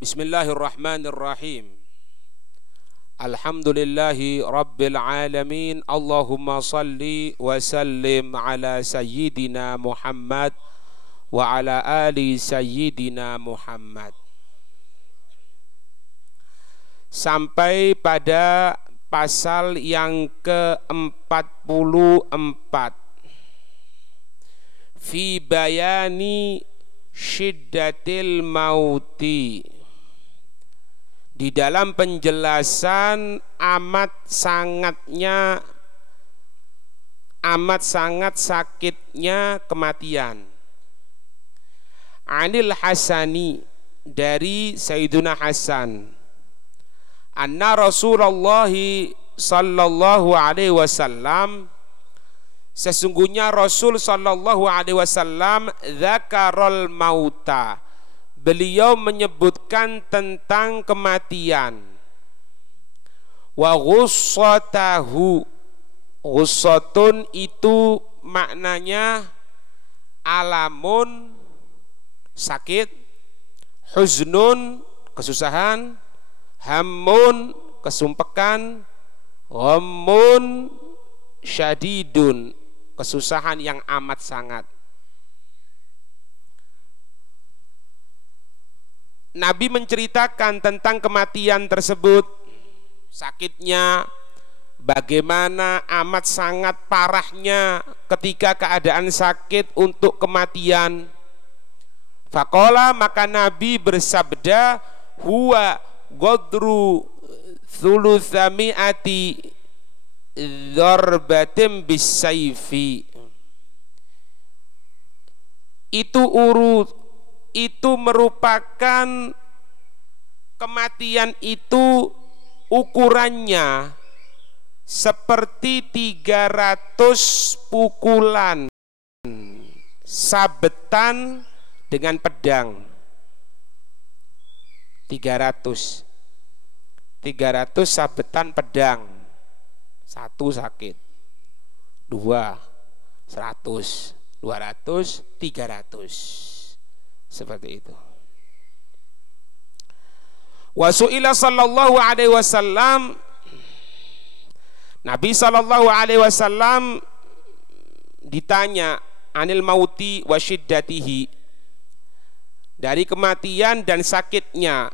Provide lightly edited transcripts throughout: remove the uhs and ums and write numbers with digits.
Bismillahirrahmanirrahim. Alhamdulillahi rabbil alamin. Allahumma salli wa sallim ala sayyidina Muhammad wa ala ali sayyidina Muhammad. Sampai pada pasal yang ke-44, fi bayani syiddatil mauti, di dalam penjelasan amat sangat sakitnya kematian. Anil Hasani, dari Sayyiduna Hasan, anna Rasulullah sallallahu alaihi wasallam, sesungguhnya Rasul sallallahu alaihi wasallam dzakarul mauta, beliau menyebutkan tentang kematian. Wa ghussatahu, ghussatun itu maknanya alamun sakit, huznun kesusahan, hammun kesumpekan, ghammun syadidun kesusahan yang amat sangat. Nabi menceritakan tentang kematian tersebut, sakitnya, bagaimana amat sangat parahnya ketika keadaan sakit untuk kematian. Faqala, maka Nabi bersabda, huwa qadru thulutsami'ati dzarbatin bisayfi. Itu merupakan kematian itu ukurannya seperti 300 pukulan sabetan dengan pedang. 300 sabetan pedang. 1 sakit, 2 100, 200, 300. Seperti itu. Wa su'ila sallallahu alaihi wasallam, Nabi sallallahu alaihi wasallam ditanya anil mauti wa syiddatihi, dari kematian dan sakitnya.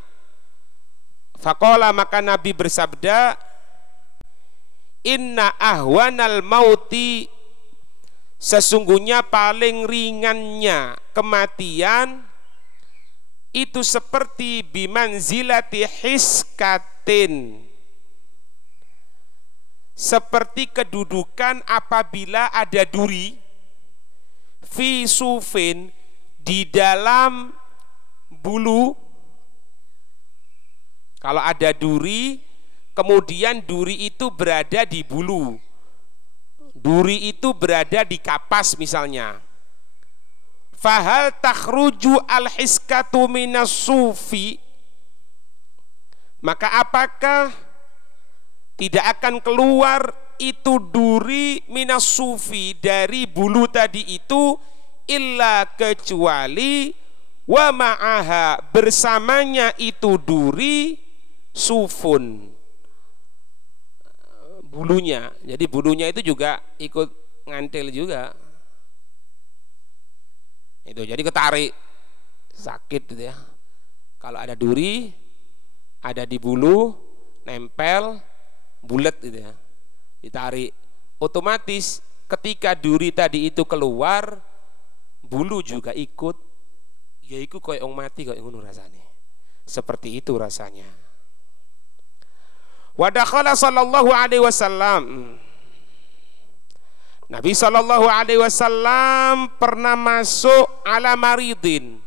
Faqala, maka Nabi bersabda, inna ahwanal mauti, sesungguhnya paling ringannya kematian itu seperti bimanzilati hiskatin, seperti kedudukan apabila ada duri, fi sufin, di dalam bulu. Kalau ada duri, kemudian duri itu berada di bulu, duri itu berada di kapas misalnya. Fahal takhruju al-hiskatu minas sufi, maka apakah tidak akan keluar itu duri minas sufi, dari bulu tadi itu, illa kecuali wa ma'aha, bersamanya itu duri, sufun, bulunya. Jadi bulunya itu juga ikut ngantil juga. Itu jadi ketarik, sakit gitu ya. Kalau ada duri, ada di bulu, nempel, bulat gitu ya, ditarik, otomatis ketika duri tadi itu keluar, bulu juga ikut, ya ikut kayak orang mati, kayak ngono rasanya. Seperti itu rasanya. Wa dakhala sallallahu alaihi wasallam, Nabi sallallahu alaihi wasallam pernah masuk ala maridin,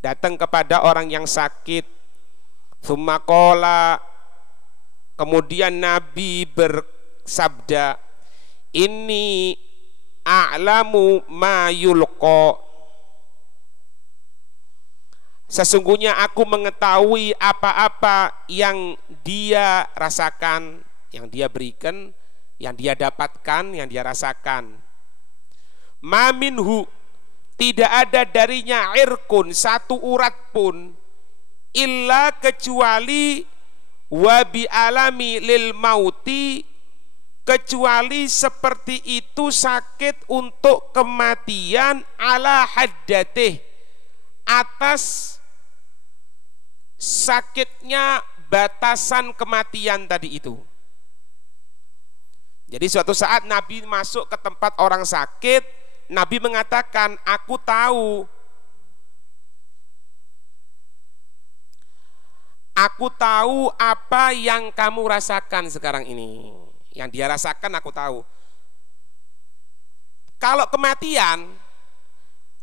datang kepada orang yang sakit. Tsumma qala, kemudian Nabi bersabda, inni a'lamu ma yulqa, sesungguhnya aku mengetahui apa-apa yang dia rasakan, yang dia berikan, yang dia dapatkan, yang dia rasakan. Ma minhu, tidak ada darinya irkun, satu urat pun, illa kecuali wa bi alami lil mauti, kecuali seperti itu sakit untuk kematian ala haddatih, atas sakitnya batasan kematian tadi itu. Jadi suatu saat Nabi masuk ke tempat orang sakit, Nabi mengatakan, aku tahu apa yang kamu rasakan sekarang ini. Yang dia rasakan aku tahu. Kalau kematian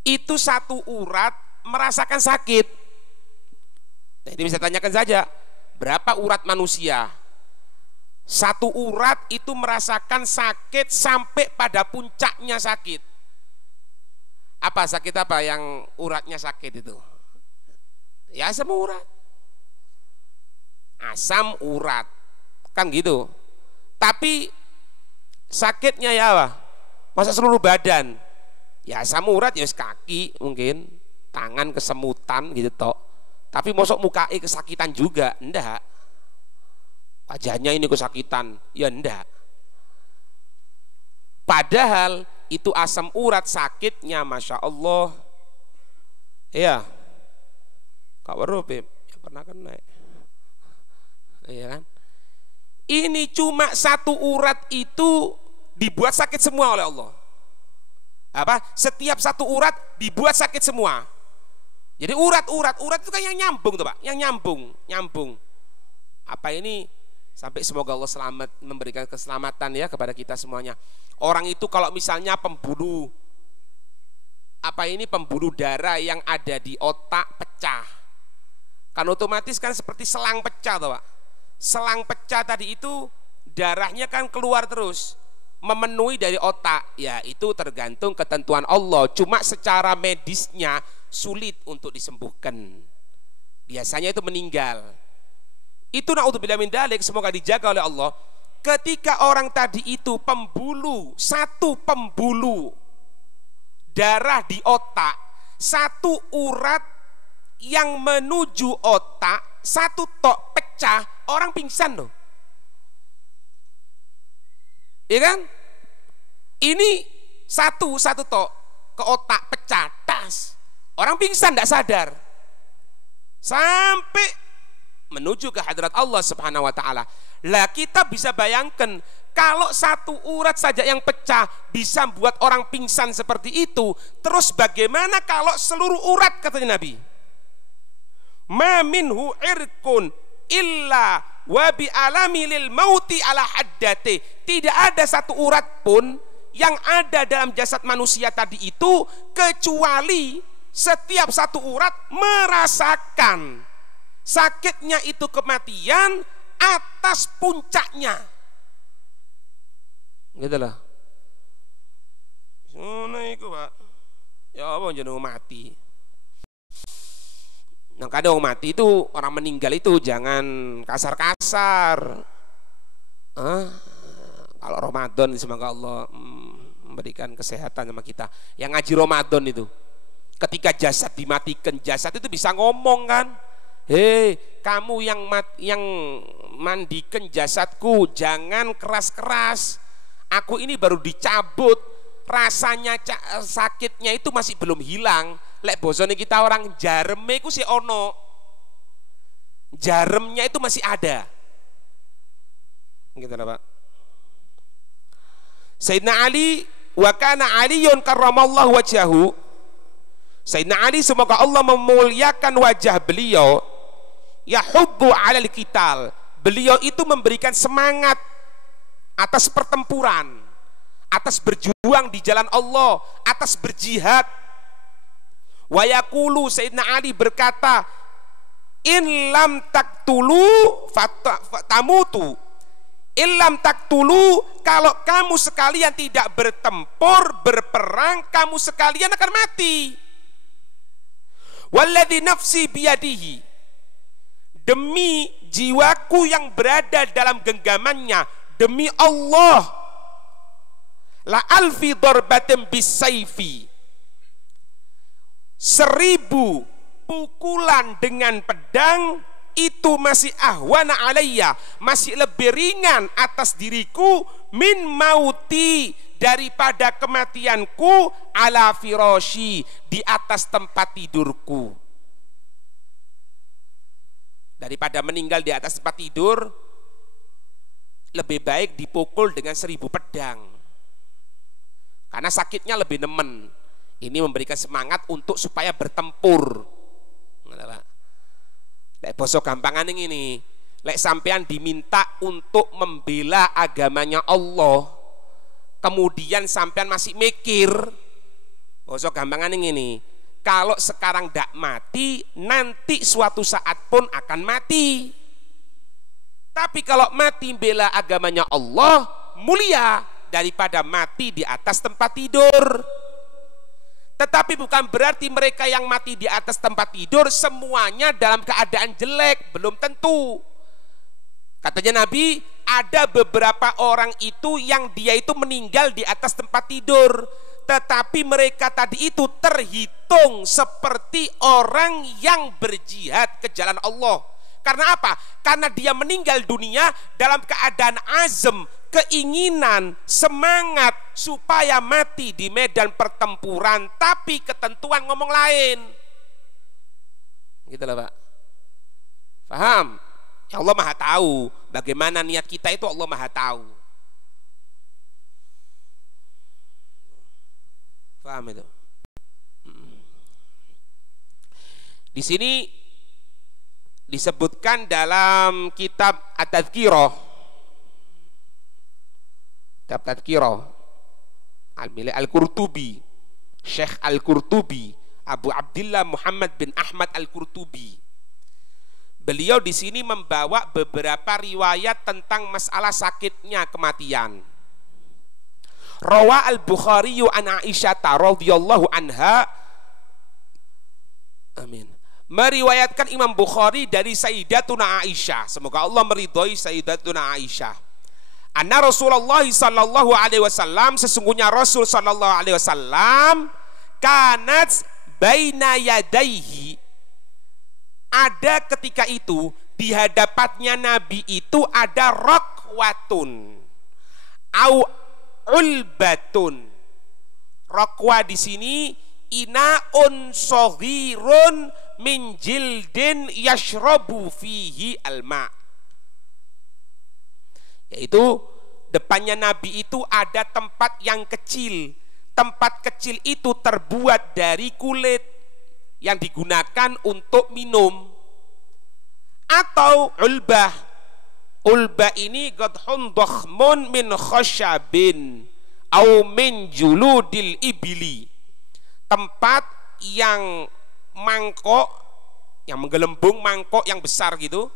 itu satu urat merasakan sakit. Jadi bisa tanyakan saja, berapa urat manusia? Satu urat itu merasakan sakit sampai pada puncaknya sakit. Apa sakit apa yang uratnya sakit itu? Ya asam urat. Asam urat. Kan gitu. Tapi sakitnya ya apa? Masa seluruh badan? Ya asam urat ya kaki mungkin, tangan kesemutan gitu tok. Tapi mosok mukai kesakitan juga? Enggak. Wajahnya ini kesakitan, ya enggak. Padahal itu asam urat sakitnya, masya Allah. Iya, Kak Waru, ya pernah kan naik. Iya kan? Ini cuma satu urat itu dibuat sakit semua oleh Allah. Apa? Setiap satu urat dibuat sakit semua. Jadi urat itu kan yang nyambung tuh Pak, yang nyambung. Apa ini? Sampai semoga Allah selamat, memberikan keselamatan ya kepada kita semuanya. Orang itu kalau misalnya pembuluh darah yang ada di otak pecah, kan otomatis kan seperti selang pecah toh Pak. Selang pecah tadi itu darahnya kan keluar terus memenuhi dari otak. Ya itu tergantung ketentuan Allah. Cuma secara medisnya sulit untuk disembuhkan. Biasanya itu meninggal. Itu naudzubillah min dzalik, semoga dijaga oleh Allah. Ketika orang tadi itu satu pembuluh darah di otak, satu urat yang menuju otak, satu tok pecah, orang pingsan loh. Iya kan? Ini satu tok ke otak pecah, tas. Orang pingsan tidak sadar. Sampai menuju ke hadrat Allah Subhanahu wa taala. Lah kita bisa bayangkan kalau satu urat saja yang pecah bisa buat orang pingsan seperti itu, terus bagaimana kalau seluruh urat, katanya Nabi? Ma minhu irkun illa wa bi alami lil mauti ala haddati. Tidak ada satu urat pun yang ada dalam jasad manusia tadi itu kecuali setiap satu urat merasakan sakitnya itu kematian atas puncaknya. Gitu lah. Ngono iku, Pak. Ya apa jeneng mati. Nah, kadang mati itu, orang meninggal itu jangan kasar-kasar. Kalau Ramadan semoga Allah memberikan kesehatan sama kita. Yang ngaji Ramadan itu, ketika jasad dimatikan, jasad itu bisa ngomong kan? Hei, kamu yang mandikan jasadku, jangan keras-keras. Aku ini baru dicabut, rasanya sakitnya itu masih belum hilang. Lek bosone kita orang jareme ku si ono, jaremnya itu masih ada. Gitu lah Pak. Sayyidina Ali wa kana Aliyun karramallahu wajhahu. Sayyidina Ali semoga Allah memuliakan wajah beliau. Yahubbu alal qital. Beliau itu memberikan semangat atas pertempuran, atas berjuang di jalan Allah, atas berjihad. Wa yaqulu, Sayyidina Ali berkata, in lam taqtulu fatamutu. In lam taqtulu, kalau kamu sekalian tidak bertempur, berperang, kamu sekalian akan mati. Walladzi nafsi biyadihi, demi jiwaku yang berada dalam genggamannya, demi Allah, la alfi darbatin bisayfi, 1000 pukulan dengan pedang itu masih ahwana alayya, masih lebih ringan atas diriku min mauti, daripada kematianku ala firashi, di atas tempat tidurku. Daripada meninggal di atas tempat tidur, lebih baik dipukul dengan 1000 pedang, karena sakitnya lebih nemen. Ini memberikan semangat untuk supaya bertempur. Lek basa gampangan ini, lek sampean diminta untuk membela agamanya Allah, kemudian sampean masih mikir, basa gampangan ini, kalau sekarang tidak mati, nanti suatu saat pun akan mati. Tapi kalau mati bela agamanya Allah, mulia daripada mati di atas tempat tidur. Tetapi bukan berarti mereka yang mati di atas tempat tidur semuanya dalam keadaan jelek, belum tentu. Katanya Nabi, ada beberapa orang itu yang dia itu meninggal di atas tempat tidur, tetapi mereka tadi itu terhitung seperti orang yang berjihad ke jalan Allah. Karena apa? Karena dia meninggal dunia dalam keadaan azam, keinginan, semangat supaya mati di medan pertempuran, tapi ketentuan ngomong lain. Gitu lah Pak. Paham? Ya Allah Maha tahu bagaimana niat kita, itu Allah Maha tahu. Paham itu? Di sini disebutkan dalam kitab At-Tadhkirah, kitab Tadhkirah al-Milik Al-Qurtubi, Syekh Al-Qurtubi, Abu Abdillah Muhammad bin Ahmad Al-Qurtubi. Beliau di sini membawa beberapa riwayat tentang masalah sakitnya kematian. Rawa Al-Bukhari an Aisyah radhiyallahu anha, amin, meriwayatkan Imam Bukhari dari Sayyidatuna Aisyah, semoga Allah meridhoi Sayyidatuna Aisyah, anna Rasulullah sallallahu alaihi wasallam, sesungguhnya Rasul sallallahu alaihi wasallam, kanat baina yadaihi, ada ketika itu di hadapannya Nabi itu ada rakwatun au ulbatun. Rakwa di sini inaun soghirun min jildin yashrabu fihi alma, yaitu depannya Nabi itu ada tempat yang kecil. Tempat kecil itu terbuat dari kulit yang digunakan untuk minum. Atau ulbah, ulbah ini gadhun dakhmun min khashabin au min juludil ibili, tempat yang mangkok, yang menggelembung, mangkok yang besar gitu,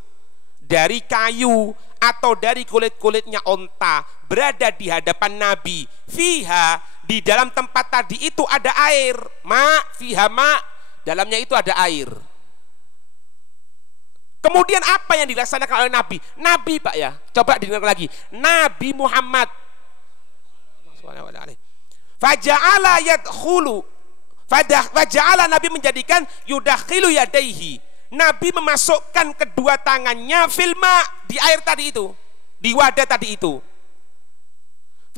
dari kayu atau dari kulit-kulitnya onta, berada di hadapan Nabi. Fiha, di dalam tempat tadi itu ada air. Ma, fiha ma, dalamnya itu ada air. Kemudian apa yang dilaksanakan oleh Nabi? Nabi Pak ya, coba didengar lagi. Nabi Muhammad faja'ala yadkhulu, faja'ala, Nabi menjadikan yudakhilu yadaihi, Nabi memasukkan kedua tangannya filma, di air tadi itu, di wadah tadi itu.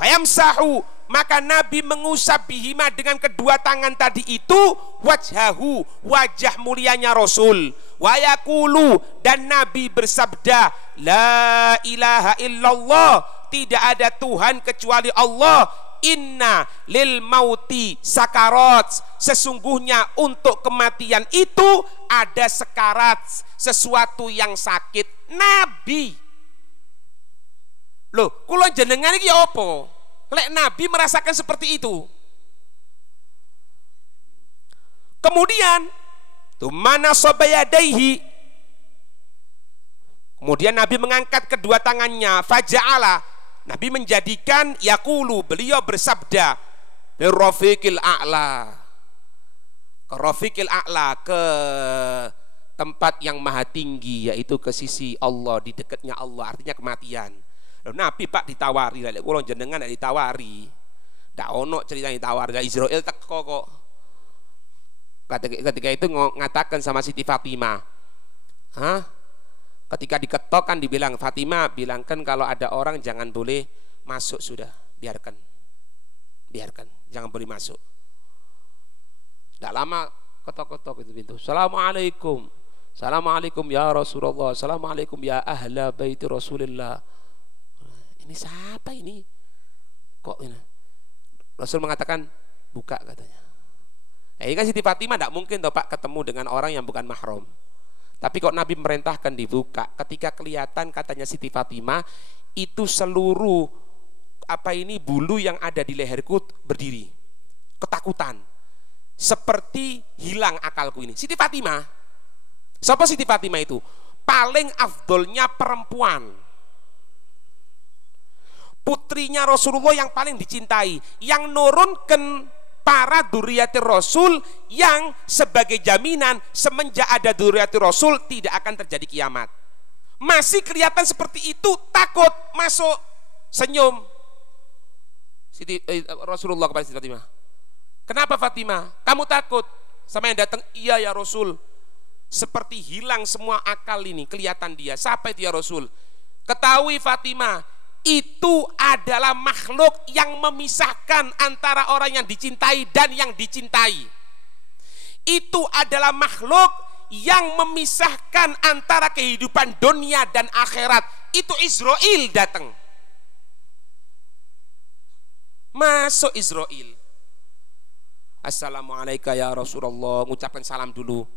Fayamsahu, maka Nabi mengusap bihima, dengan kedua tangan tadi itu, wajhahu, wajah mulianya Rasul. Wayakulu, dan Nabi bersabda, la ilaha illallah, tidak ada Tuhan kecuali Allah. Inna lil mauti sakarat, sesungguhnya untuk kematian itu ada sekarat, sesuatu yang sakit. Nabi, loh, kula jenengan iki apa? Lek Nabi merasakan seperti itu. Kemudian tumana sobayadaihi, kemudian Nabi mengangkat kedua tangannya, faja'ala, Nabi menjadikan yakulu, beliau bersabda, birrafiqil a'la, ke rafiqil a'la, ke tempat yang maha tinggi, yaitu ke sisi Allah, di dekatnya Allah, artinya kematian. Loh, Nabi Pak ditawari, lek kula jenengan nek ditawari, ndak ono cerita ditawari, Israel teko kok. Ketika itu mengatakan sama Siti Fatimah, ketika diketok kan dibilang, Fatimah bilangkan kalau ada orang jangan boleh masuk, sudah biarkan, jangan boleh masuk. Tidak lama ketok-ketok itu pintu. Assalamualaikum, assalamualaikum ya Rasulullah, assalamualaikum ya ahla baiti Rasulillah. Ini siapa ini? Kok ini? Rasul mengatakan buka, katanya. Nah, ini kan Siti Fatimah tidak mungkin toh Pak ketemu dengan orang yang bukan mahram. Tapi kok Nabi merintahkan dibuka, ketika kelihatan katanya Siti Fatimah itu seluruh bulu yang ada di leherku berdiri, ketakutan, seperti hilang akalku ini. Siti Fatimah, siapa Siti Fatimah itu? Paling afdolnya perempuan, putrinya Rasulullah yang paling dicintai, yang nurunkan para dzurriyyatir Rasul, yang sebagai jaminan semenjak ada dzurriyyatir Rasul tidak akan terjadi kiamat. Masih kelihatan seperti itu, takut masuk, senyum Rasulullah kepada Siti Fatimah. Kenapa Fatimah? Kamu takut sama yang datang? Iya ya Rasul. Seperti hilang semua akal ini, kelihatan dia. Siapa itu ya Rasul? Ketahui Fatimah, itu adalah makhluk yang memisahkan antara orang yang dicintai dan yang dicintai. Itu adalah makhluk yang memisahkan antara kehidupan dunia dan akhirat. Itu Israel datang. Masuk Israel. Assalamualaikum ya Rasulullah, mengucapkan salam dulu.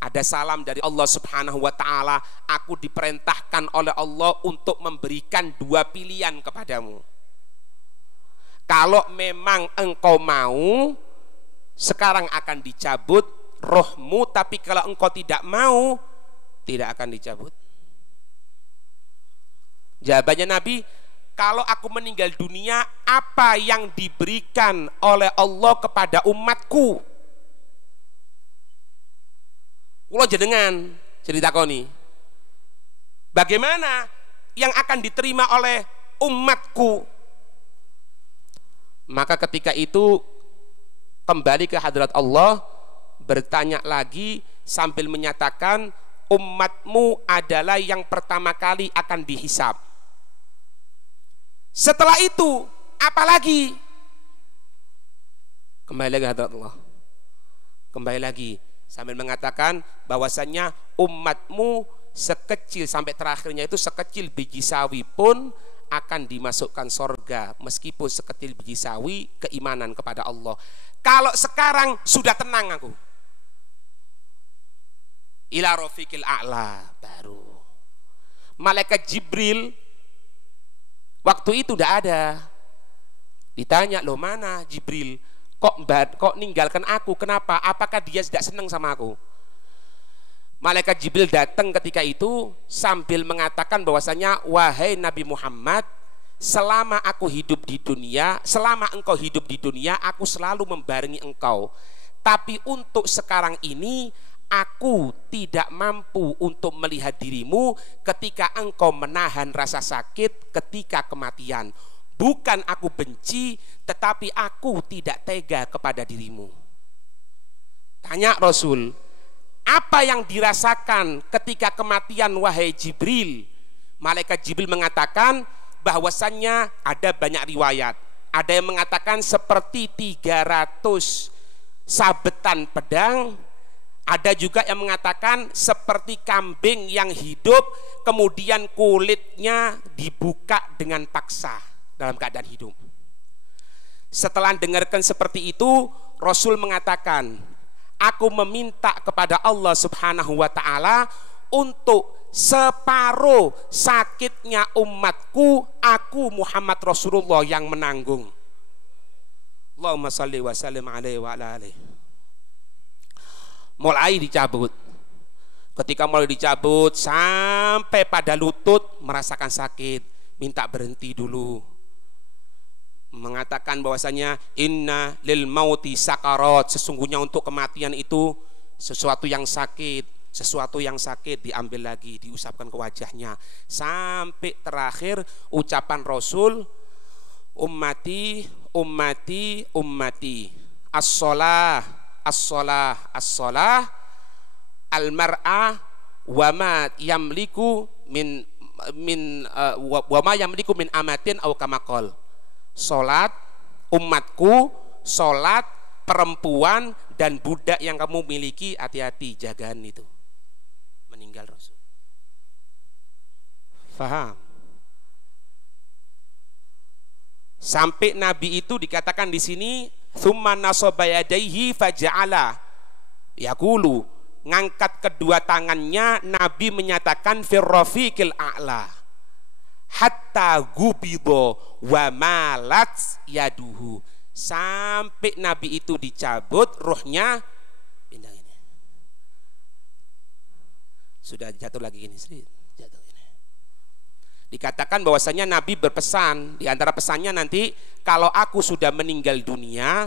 Ada salam dari Allah Subhanahu wa ta'ala. Aku diperintahkan oleh Allah untuk memberikan dua pilihan kepadamu. Kalau memang engkau mau, sekarang akan dicabut rohmu. Tapi kalau engkau tidak mau, tidak akan dicabut. Jawabannya Nabi, kalau aku meninggal dunia, apa yang diberikan oleh Allah kepada umatku? Kula jenengan cerita koni, bagaimana yang akan diterima oleh umatku? Maka ketika itu kembali ke hadrat Allah, bertanya lagi sambil menyatakan, umatmu adalah yang pertama kali akan dihisab. Setelah itu apalagi? Kembali lagi hadrat Allah, kembali lagi sambil mengatakan bahwasannya umatmu sekecil, sampai terakhirnya itu sekecil biji sawi pun akan dimasukkan sorga, meskipun sekecil biji sawi keimanan kepada Allah. Kalau sekarang sudah tenang aku, ila rafiqil a'la, baru malaikat Jibril waktu itu tidak ada. Ditanya, loh mana Jibril? Kok ninggalkan aku? Kenapa? Apakah dia tidak senang sama aku? Malaikat Jibril datang ketika itu sambil mengatakan bahwasanya, wahai Nabi Muhammad, selama aku hidup di dunia, selama engkau hidup di dunia, aku selalu membarengi engkau. Tapi untuk sekarang ini, aku tidak mampu untuk melihat dirimu ketika engkau menahan rasa sakit ketika kematian. Bukan aku benci, tetapi aku tidak tega kepada dirimu. Tanya Rasul, apa yang dirasakan ketika kematian wahai Jibril? Malaikat Jibril mengatakan bahwasannya ada banyak riwayat. Ada yang mengatakan seperti 300 sabetan pedang. Ada juga yang mengatakan seperti kambing yang hidup, kemudian kulitnya dibuka dengan paksa dalam keadaan hidup. Setelah dengarkan seperti itu, Rasul mengatakan, aku meminta kepada Allah Subhanahu wa ta'ala untuk separuh sakitnya umatku, aku Muhammad Rasulullah yang menanggung. Allahumma salli wa sallim alaihi wa ala alihi. Mulai dicabut. Ketika mulai dicabut sampai pada lutut merasakan sakit, minta berhenti dulu. Mengatakan bahwasanya inna lil mauti sakarat, sesungguhnya untuk kematian itu sesuatu yang sakit, diambil lagi, diusapkan ke wajahnya, sampai terakhir ucapan Rasul, ummati ummati ummati, as-shalah as-shalah al-mar'ah wa ma yamliku min wa ma yamliku min amatin aw kama qol. Salat umatku, salat perempuan dan budak yang kamu miliki, hati-hati, jagaan itu. Meninggal Rasul. Faham? Sampai Nabi itu dikatakan di sini, tsumma nasaba yadayhi faja'ala yaqulu, ngangkat kedua tangannya, Nabi menyatakan firrafiqil a'la hatta gubido wa malat yaduhu, sampai Nabi itu dicabut ruhnya, pindah ini. Sudah jatuh lagi gini, jatuh ini. Dikatakan bahwasanya Nabi berpesan, di antara pesannya nanti, kalau aku sudah meninggal dunia,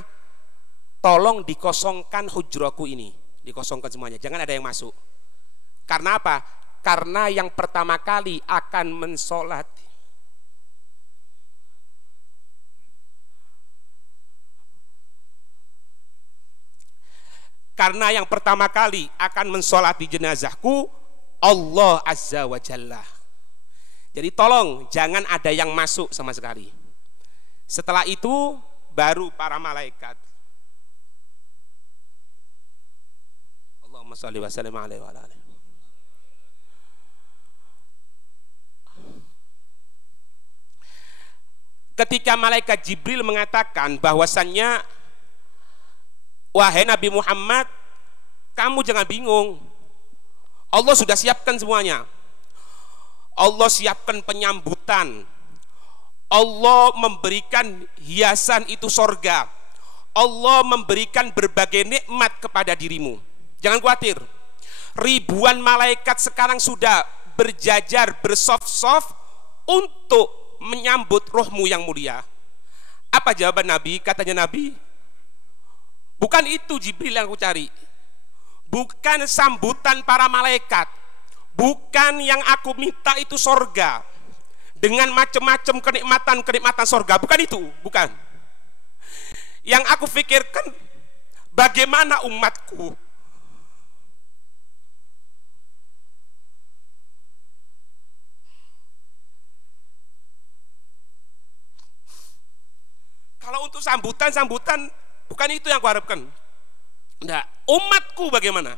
tolong dikosongkan hujraku ini, dikosongkan semuanya, jangan ada yang masuk. Karena apa? Karena yang pertama kali akan mensolati, karena yang pertama kali akan mensolati jenazahku Allah Azza wa Jalla. Jadi tolong jangan ada yang masuk sama sekali. Setelah itu baru para malaikat. Allahumma shalli wa sallim alaihi wa alihi. Ketika malaikat Jibril mengatakan bahwasannya, wahai Nabi Muhammad, kamu jangan bingung, Allah sudah siapkan semuanya. Allah siapkan penyambutan, Allah memberikan hiasan itu sorga, Allah memberikan berbagai nikmat kepada dirimu. Jangan khawatir, ribuan malaikat sekarang sudah berjajar, bersaf-saf untuk menyambut rohmu yang mulia. Apa jawaban Nabi? Katanya Nabi, bukan itu Jibril yang aku cari, bukan sambutan para malaikat, bukan yang aku minta itu sorga dengan macam-macam kenikmatan sorga, bukan itu, bukan. Yang aku pikirkan bagaimana umatku kalau untuk sambutan bukan itu yang aku harapkan. Nah, umatku bagaimana?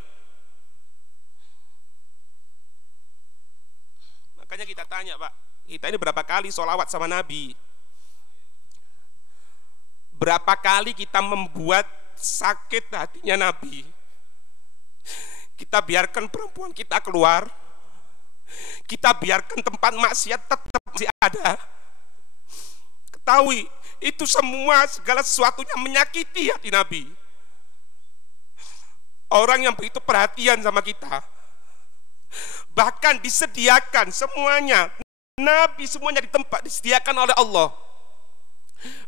Makanya kita tanya, Pak, kita ini berapa kali sholawat sama Nabi? Berapa kali kita membuat sakit hatinya Nabi? Kita biarkan perempuan kita keluar, kita biarkan tempat maksiat tetap masih ada. Ketahui, itu semua segala sesuatunya menyakiti hati Nabi. Orang yang begitu perhatian sama kita, bahkan disediakan semuanya, Nabi semuanya di tempat disediakan oleh Allah.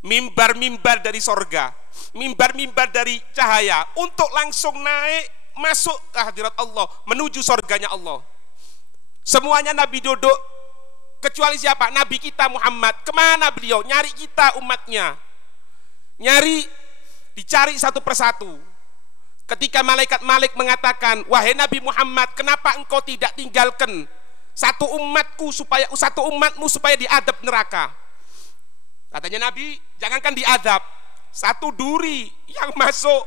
Mimbar-mimbar dari sorga, mimbar-mimbar dari cahaya, untuk langsung naik masuk ke hadirat Allah, menuju sorganya Allah. Semuanya Nabi duduk, kecuali siapa? Nabi kita Muhammad. Kemana beliau? Nyari kita umatnya, nyari, dicari satu persatu. Ketika malaikat Malik mengatakan, wahai Nabi Muhammad, kenapa engkau tidak tinggalkan satu umatmu supaya diadab neraka? Katanya Nabi, jangankan diadab, satu duri yang masuk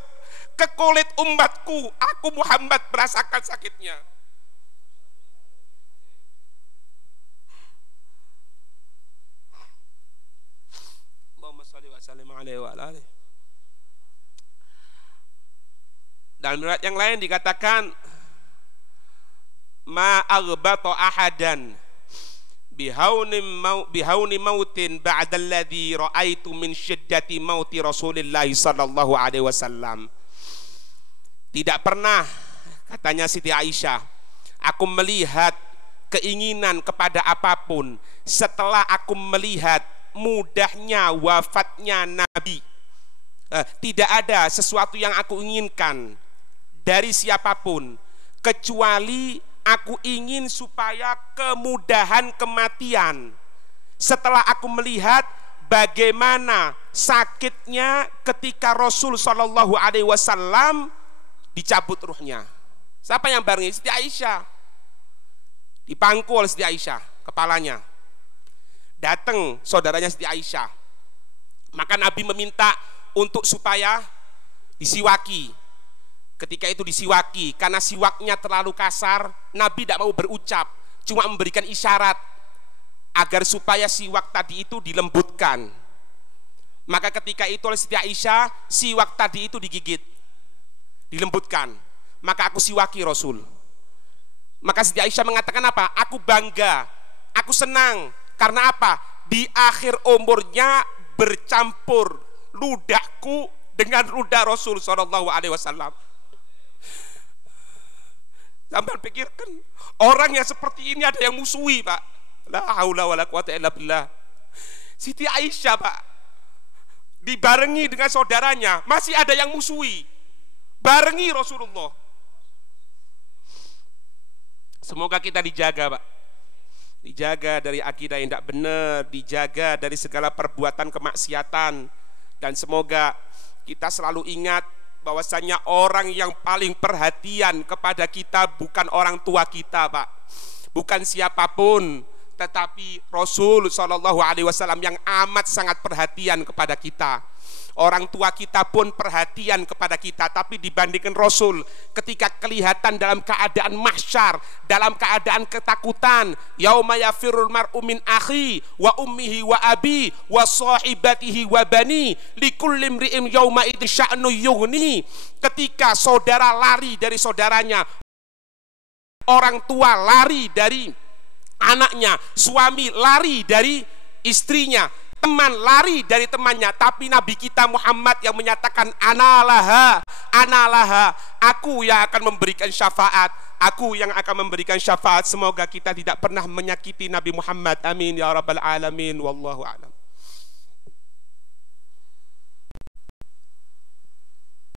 ke kulit umatku, aku Muhammad merasakan sakitnya. Dalam riwayat yang lain dikatakan, ma aghbata ahadan bihauni mautin ba'da alladhi ra'aitu min syiddati mauti Rasulillah sallallahu alaihi wasallam. Tidak pernah, katanya Siti Aisyah, aku melihat keinginan kepada apapun setelah aku melihat mudahnya wafatnya Nabi. Tidak ada sesuatu yang aku inginkan dari siapapun kecuali aku ingin supaya kemudahan kematian setelah aku melihat bagaimana sakitnya ketika Rasul Shallallahu Alaihi Wasallam dicabut ruhnya. Siapa yang barengi? Siti Aisyah. Dipangku oleh Siti Aisyah kepalanya. Datang saudaranya Siti Aisyah. Maka Nabi meminta untuk supaya disiwaki. Ketika itu disiwaki, karena siwaknya terlalu kasar, Nabi tidak mau berucap, cuma memberikan isyarat agar supaya siwak tadi itu dilembutkan. Maka ketika itu oleh Siti Aisyah, siwak tadi itu digigit, dilembutkan. Maka aku siwaki Rasul. Maka Siti Aisyah mengatakan apa? Aku bangga, aku senang. Karena apa? Di akhir umurnya bercampur ludahku dengan ludah Rasul Shallallahu Alaihi Wasallam. Sampai pikirkan, orang yang seperti ini ada yang musuhi, Pak. La haula wala quwata illa billah. Siti Aisyah, Pak, dibarengi dengan saudaranya, masih ada yang musuhi, barengi Rasulullah. Semoga kita dijaga, Pak, dijaga dari akidah yang tidak benar, dijaga dari segala perbuatan kemaksiatan, dan semoga kita selalu ingat bahwasanya orang yang paling perhatian kepada kita bukan orang tua kita, Pak, bukan siapapun, tetapi Rasul Shallallahu Alaihi Wasallam yang amat sangat perhatian kepada kita. Orang tua kita pun perhatian kepada kita, tapi dibandingkan Rasul, ketika kelihatan dalam keadaan mahsyar, dalam keadaan ketakutan, yauma yafirul mar'u min akhi wa ummihi wa abi wa sahibatihi wa bani likulli imri'in yauma idz sya'nu yughni. Ketika saudara lari dari saudaranya, orang tua lari dari anaknya, suami lari dari istrinya, teman lari dari temannya, tapi Nabi kita Muhammad yang menyatakan analaha, analaha, aku yang akan memberikan syafaat, aku yang akan memberikan syafaat. Semoga kita tidak pernah menyakiti Nabi Muhammad. Amin ya rabbal alamin. Wallahu a'lam.